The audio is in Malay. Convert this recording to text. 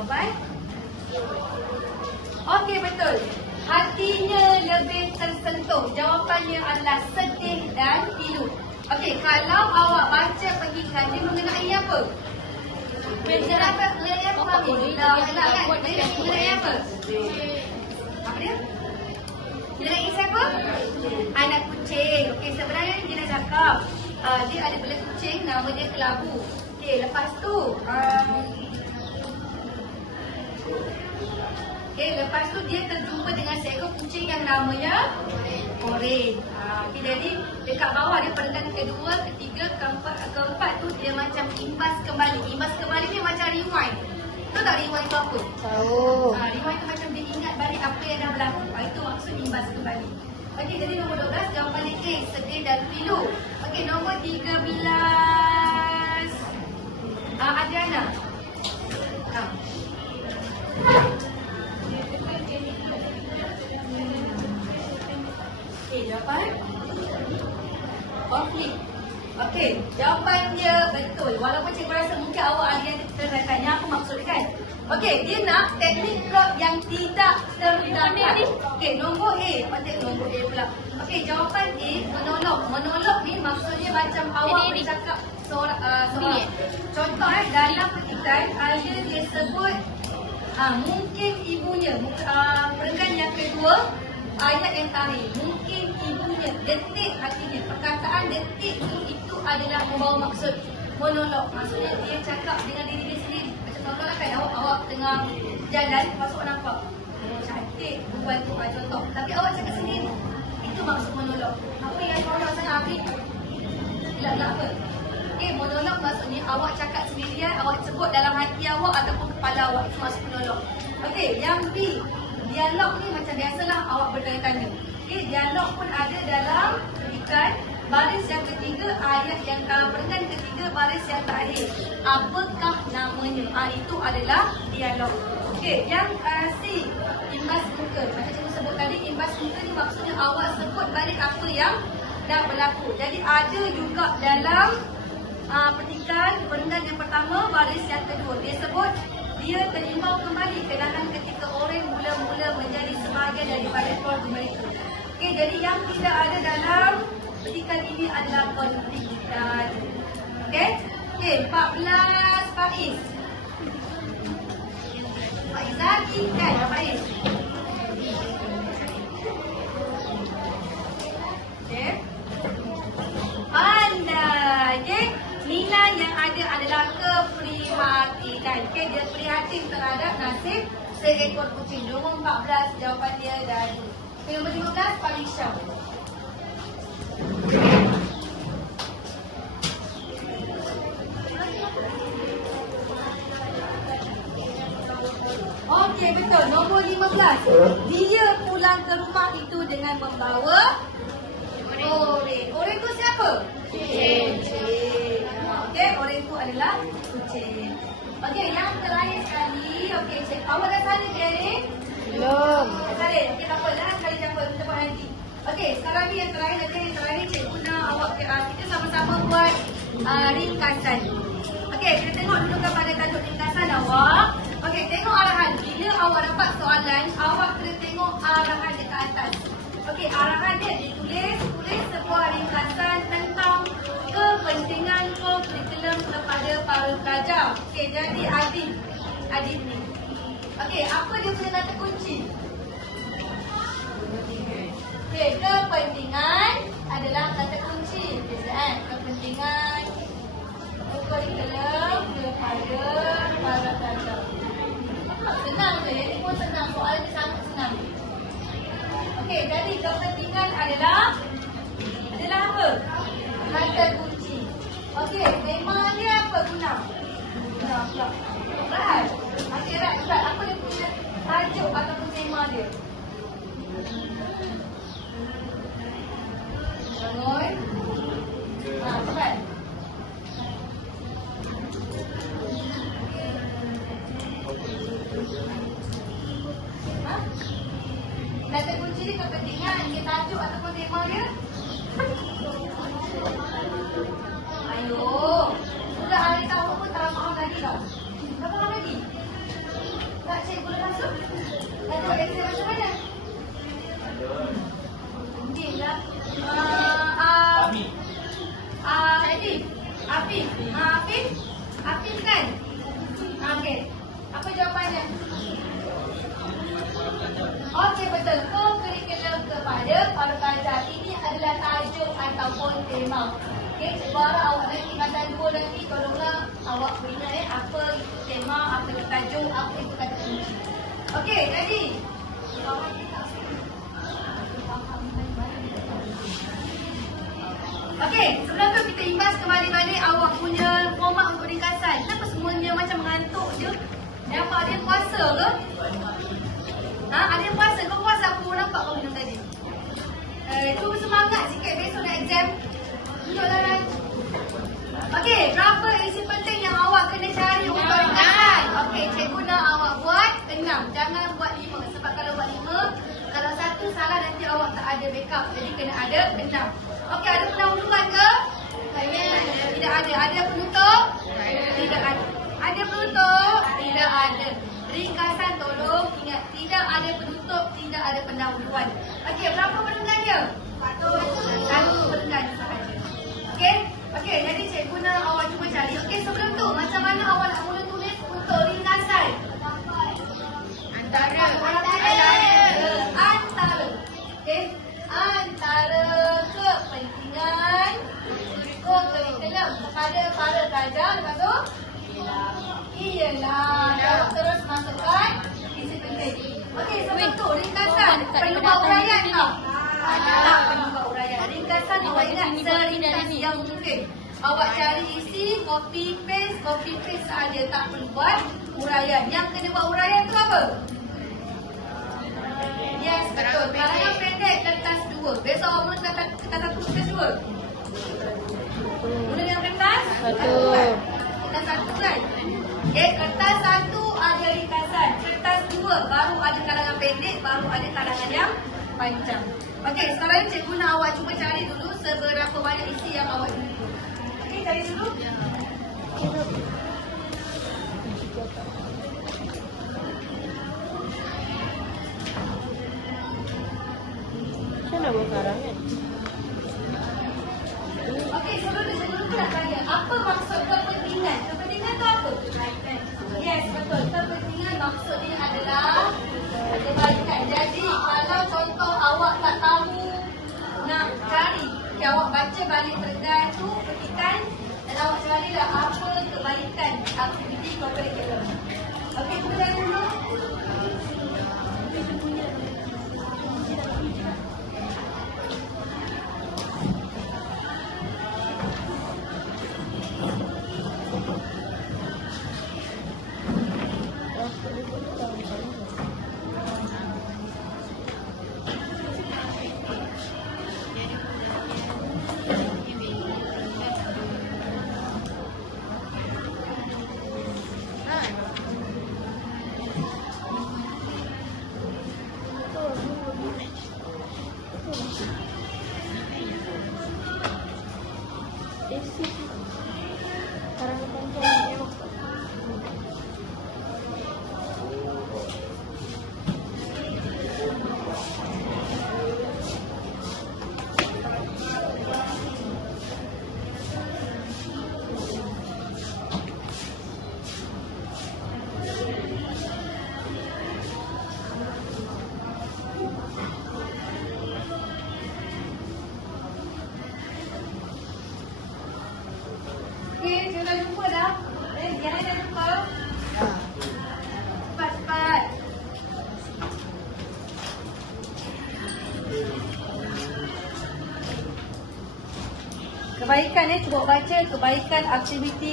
jawapan. Okey, betul. Hatinya lebih tersentuh. Jawapannya adalah sedih dan pilu. Okey, kalau awak baca pengikat dia mengenai apa? Mengenai apa kami? Mengenai apa? Apa dia? Mengenai siapa? Anak kucing. Okey, sebenarnya dia nak cakap dia ada belah kucing, nama dia Kelabu. Okey, lepas tu lepas tu dia terjumpa dengan seekor kucing yang namanya Oren. Okay, jadi dekat bawah dia peringkat kedua, ketiga, keempat tu dia macam imbas kembali. Imbas kembali ni macam rewind. Tahu tak rewind tu apa? Tahu. Rewind tu macam dia ingat balik apa yang dah berlaku. Itu maksud imbas kembali. Okey, jadi nombor 12 jawapannya A, sedih dan pilu. Okey, nombor 13 Adriana. Okey, jawapan konflik. Okey, jawapan dia betul. Walaupun cikgu rasa mungkin awak ada yang tertanya apa maksud dia kan? Okey, dia nak teknik plot yang tidak terdapat. Okey, nombor A. Patut nombor A pula. Okey, jawapan A, monolog. Monolog ni maksudnya macam awak bercakap seorang. Contoh dalam petikan ada dia sebut mungkin ibunya. Peringkat yang kedua, ayat yang tadi. Mungkin ibunya, detik artinya. Perkataan detik itu adalah membawa maksud monolog. Maksudnya dia cakap dengan diri dia sendiri. Macam contohlah kan awak tengah jalan, lepas awak nampak cantik, perempuan tu contoh. Tapi awak cakap sendiri. Itu maksud monolog. Apa yang monolog sangat Afi? Gelap-gelap apa? Okay, monolog maksudnya awak cakap sendirian, awak sebut dalam hati awak ataupun kepala awak. Itu maksud monolog. Okey, yang B. Dialog ni macam biasalah awak bertanya-tanya. Okay, dialog pun ada dalam petikan. Baris yang ketiga, ayat yang peringkat ketiga, baris yang terakhir. Apakah namanya? Itu adalah dialog. Okey, yang C, imbas muka. Macam cikgu sebut tadi, imbas muka ni maksudnya awak sebut balik apa yang dah berlaku. Jadi ada juga dalam petikan peringkat yang pertama, baris yang kedua. Dia sebut dia terimbau kembali kenangan ketika orang mula-mula menjadi sebahagian daripada keluarga mereka. Okey, jadi yang tidak ada dalam petikan ini adalah konflik. Okey? Okey, 14 Faiz. Faiz lagi kan, Faiz? Okey. Pandai. Okey. Nilai yang ada adalah keprihatinan. Okey, dia prihatin terhadap nasib seekor kucing. Nombor 14 jawapan dia dari. Nombor 15 Falisha. Okey, betul. Nombor 15. Dia pulang ke rumah itu dengan membawa Oren. Oren tu siapa? Kucing. Okey, Oren tu adalah kucing. Okey, yang terakhir sekali. Okey, cik. Awak dah salin ke ni? Belum. Dah salin. Okey, tak apa. Jangan sekali jumpa. Kita buat nanti. Okey, sekarang ni yang terakhir cikgu nak awak kita sama-sama buat ringkasan. Okey, kita tengok dulu kepada tajuk ringkasan awak. Okey, tengok arahan. Bila awak dapat soalan, awak kena tengok arahan dekat atas. Okey, arahan dia tulis sebuah ringkasan tentang kepentingan kurikulum kepada para pelajar. Okey, jadi Adib ni. Okey, apa dia punya kata kunci? Okey, kepentingan adalah kata kunci. Kan? Kepentingan kurikulum kepada para pelajar. Senang je, ini pun senang. Soalan dia sangat senang. Okey, jadi kepentingan adalah apa? Kata kunci. Okey, tema dia apa guna? Right. Okey, right. Apa dia punya tajuk ataupun tema dia? Bangun. tema. Okey, cikgu harap awak nanti masa 2 nanti tolonglah awak ingat apa itu tema, apa itu tajuk, apa itu kata kunci. Okey, jadi okey, sebelum tu kita imbas kembali balik awak punya format untuk ringkasan. Kenapa semuanya macam mengantuk je? Nampak ada yang puasa ke? Ada yang puasa? Kau puasa apa pun nampak kau minum tadi? Itu semangat sikit besok nak exam. Tunjuklah Ran. Okey, berapa isi penting yang awak kena cari untuk ringkasan? Okey, cikgu nak awak buat 6. Jangan buat 5. Sebab kalau buat 5, kalau satu salah nanti awak tak ada backup. Jadi kena ada 6. Okey, ada pendahuluan ke? Tidak ada. Ada penutup? Tidak ada. Ada penutup? Tidak ada. Ringkasan tolong ingat, tidak ada penutup, tidak ada pendahuluan. Okey, berapa pendengarnya? Satu pendengar sahaja. Okey? Okey, jadi cikgu nak awak cuba cari. Okey, sebelum tu, macam mana awak nak mula tulis untuk ringkasan? Antara. Okey? Antara kepentingan kurikulum kepada para pelajar. Lepas tu? Ialah. Terus masukkan isi penting. Okey, sebelum tu ringkasan. Perlu buat uraian tak? Tak perlu buat uraian. Ringkasan awak ingat seringkas yang mungkin. Awak cari isi, copy paste saja. Tak perlu buat uraian. Yang kena buat uraian tu apa? Yes, betul. Karangan pendek kertas 2. Besok awak mula kertas 1, kertas 2. Mula dengan kertas 1. Kertas 1 kan? Okay, kertas 1 ada ringkasan. Kertas 2 baru ada karangan pendek, baru ada karangan yang panjang. Okey, sekarang cikgu nak awak cuba cari dulu seberapa banyak isi yang awak jumpa. Okey, cari dulu. Saya nak buat karangan. Okey, sebelum tu nak tanya, apa maksud kepentingan? Kepentingan tu apa? Yes, betul. Kepentingan maksudnya adalah kebaikan. Jadi, kalau contoh awak tak tahu nak cari, awak baca balik tergan tu, petikan dan awak carilah apa kebaikan aktiviti kurikulum. Okey, kemudian dulu. Okey, kita dah jumpa dah. Yang lain dah jumpa? Cepat. Kebaikan cuba baca kebaikan aktiviti